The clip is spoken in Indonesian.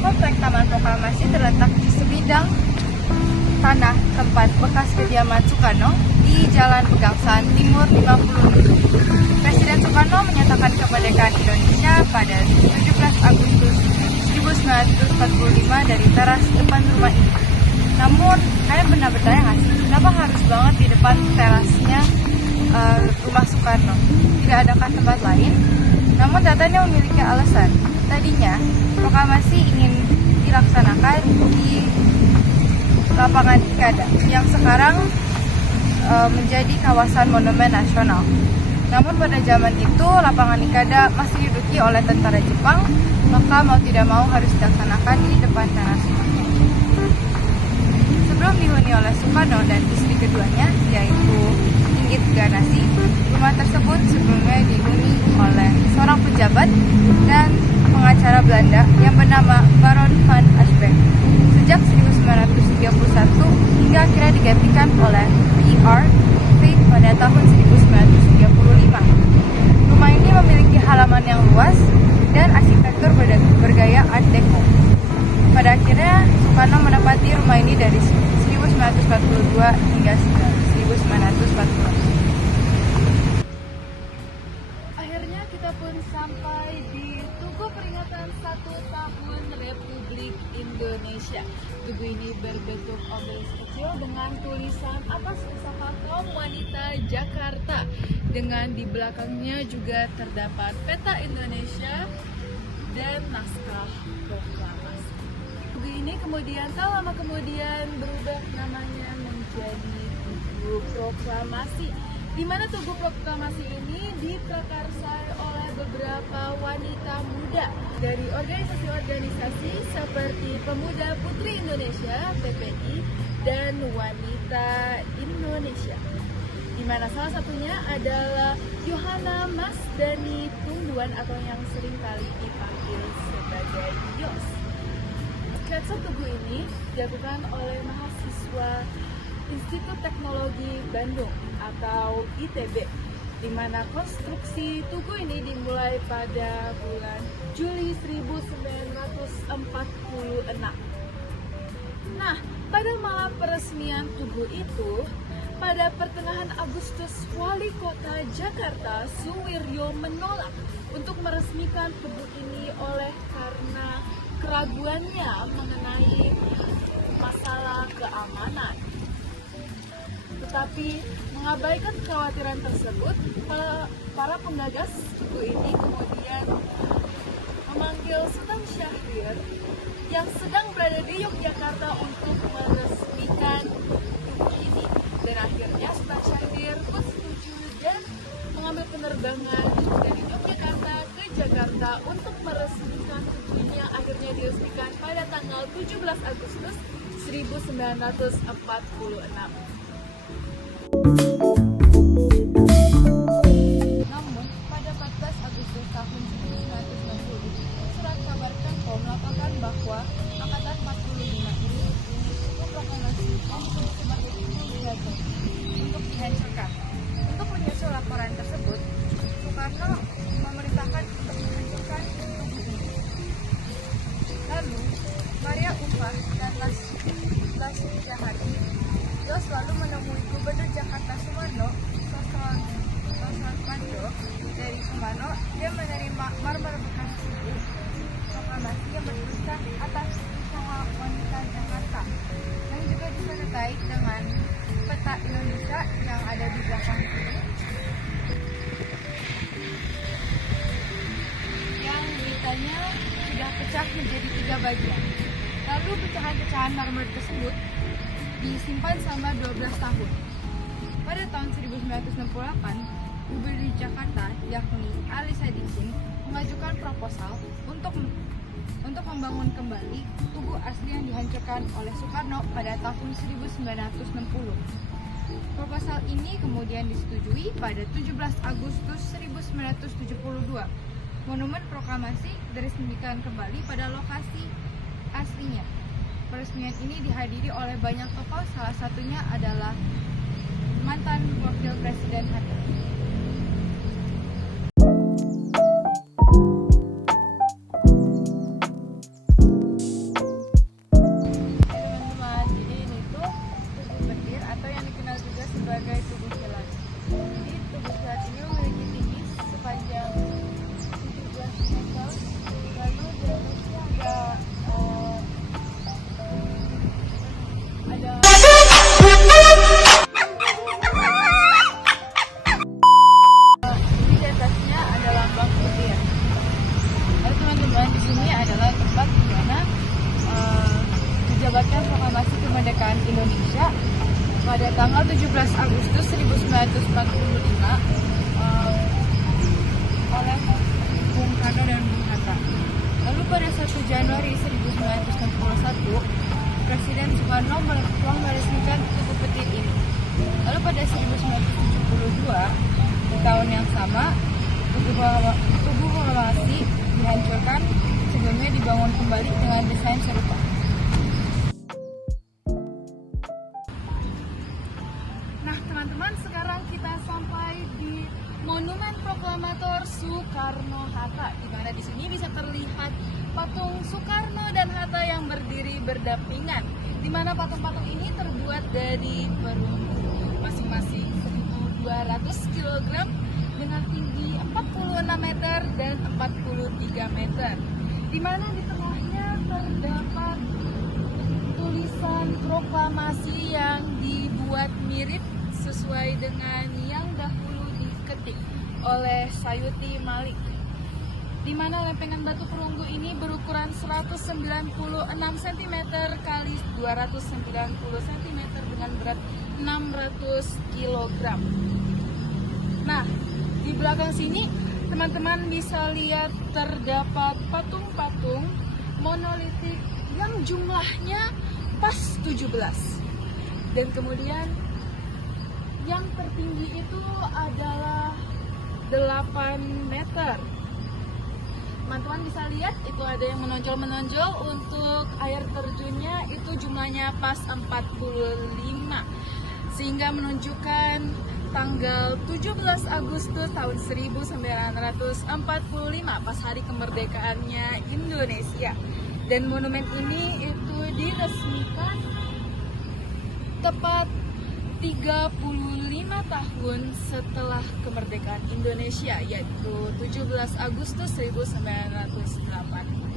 Komplek Taman Proklamasi terletak di sebidang tanah tempat bekas kediaman Soekarno di Jalan Pegangsaan Timur 50. Presiden Soekarno menyatakan kemerdekaan Indonesia pada 17 Agustus 1945 dari teras depan rumah ini. Namun, kalian pernah bertanya nggak sih, kenapa harus banget di depan terasnya rumah Soekarno? Tidak adakah tempat lain? Namun datanya memiliki alasan. Tadinya, proklamasi ingin dilaksanakan di lapangan Ikada yang sekarang menjadi kawasan monumen nasional. Namun pada zaman itu lapangan Ikada masih diduduki oleh tentara Jepang, maka mau tidak mau harus dilaksanakan di depan teras rumahnya. Sebelum dihuni oleh Soekarno dan istri keduanya, yaitu Inggit Ganassi, rumah tersebut sebelumnya dihuni oleh seorang pejabat dan pengacara Belanda yang bernama Baron van Ashbeck sejak 1931 hingga akhirnya digantikan oleh P.R. Tweed pada tahun 1935. Rumah ini memiliki halaman yang luas dan arsitektur bergaya Art Deco. Pada akhirnya Soekarno menempati rumah ini dari 1942 hingga 1946. Akhirnya kita pun sampai di Tugu Peringatan 1 Tahun Republik Indonesia. Tugu ini berbentuk obelis kecil dengan tulisan atas pusaka kaum wanita Jakarta. Dengan di belakangnya juga terdapat peta Indonesia dan naskah proklamasi. Tugu ini kemudian tak lama kemudian berubah namanya menjadi Tugu Proklamasi, di mana Tugu Proklamasi ini diprakarsai oleh beberapa wanita muda dari organisasi-organisasi seperti Pemuda Putri Indonesia (PPI) dan Wanita Indonesia, di mana salah satunya adalah Yohana Masdani Tunduan atau yang sering kali dipanggil sebagai Yos. Sketsa tugu ini dilakukan oleh mahasiswa Institut Teknologi Bandung atau ITB, di mana konstruksi tugu ini dimulai pada bulan Juli 1946. Nah, pada malam peresmian tugu itu, pada pertengahan Agustus, Wali Kota Jakarta Suwiryo menolak untuk meresmikan tugu ini karena keraguannya mengenai masalah keamanan. Tetapi mengabaikan kekhawatiran tersebut, para penggagas tugu ini kemudian memanggil Sultan Syahrir yang sedang berada di Yogyakarta untuk meresmikan tugu ini. Dan akhirnya Sultan Syahrir pun setuju dan mengambil penerbangan dari Yogyakarta ke Jakarta untuk meresmikan tugu ini yang akhirnya diresmikan pada tanggal 17 Agustus 1946. Namun, pada 14 Agustus tahun 1960, surat kabar Tempo melaporkan bahwa Angkatan 45 ini memproklamasikan sebagai tugu jatuh untuk dihancurkan. Untuk menyusul laporan tersebut, Soekarno memerintahkan untuk menghancurkan tugu ini. Lalu, Maria Umpah dan Lasih Jahati selalu menemui Gubernur Jakarta Sumarno, Sosronpanjo dari Sumarno. Dia menerima marmer bekas tugu proklamasi yang bertuliskan atas nama wanita Jakarta, yang juga disertai dengan peta Indonesia yang ada di belakang tugu, yang beritanya sudah pecah menjadi 3 bagian. Lalu pecahan-pecahan marmer tersebut disimpan selama 12 tahun. Pada tahun 1968, Gubernur Jakarta yakni Ali Sadikin mengajukan proposal untuk untuk membangun kembali tugu asli yang dihancurkan oleh Soekarno pada tahun 1960. Proposal ini kemudian disetujui pada 17 Agustus 1972. Monumen Proklamasi diresmikan kembali pada lokasi aslinya. Peresmian ini dihadiri oleh banyak tokoh, salah satunya adalah mantan Wakil Presiden Hatta. Teman-teman, jadi ini tuh Tugu Betir atau yang dikenal juga sebagai Tugu Kilat. Jadi Tugu Kilat ini memiliki tinggi sepanjang 17 meter. Lalu di atasnya ada di atasnya ada lambang petir. Lalu teman-teman, di sini adalah tempat di mana dijabatkan proklamasi kemerdekaan Indonesia pada tanggal 17 Agustus 1945 oleh Bung Karno dan Bung Hatta. Lalu pada 1 Januari 1961 Presiden Soekarno meresmikan Tugu Petir ini. Lalu pada 1972 di tahun yang sama Tugu Proklamasi dihancurkan, sebelumnya dibangun kembali dengan desain serupa. Nah teman-teman, sekarang kita sampai di Monumen Proklamator Soekarno-Hatta, di mana di sini bisa terlihat patung Soekarno dan Hatta yang berdiri berdampingan, di mana patung-patung ini terbuat dari perunggu masing-masing 1.200 kg dengan tinggi 46 meter dan 43 meter, di mana di tengahnya terdapat tulisan proklamasi yang dibuat mirip sesuai dengan yang dahulu diketik oleh Sayuti Malik, di mana lempengan batu perunggu ini berukuran 196 cm kali 290 cm dengan berat 600 kg. Nah, di belakang sini teman-teman bisa lihat terdapat patung-patung monolitik yang jumlahnya pas 17. Dan kemudian yang tertinggi itu adalah 8 meter. Teman-teman bisa lihat itu ada yang menonjol-menonjol, untuk air terjunnya itu jumlahnya pas 45, sehingga menunjukkan tanggal 17 Agustus tahun 1945 pas hari kemerdekaannya Indonesia. Dan monumen ini itu diresmikan tepat 35 tahun setelah kemerdekaan Indonesia, yaitu 17 Agustus 1945.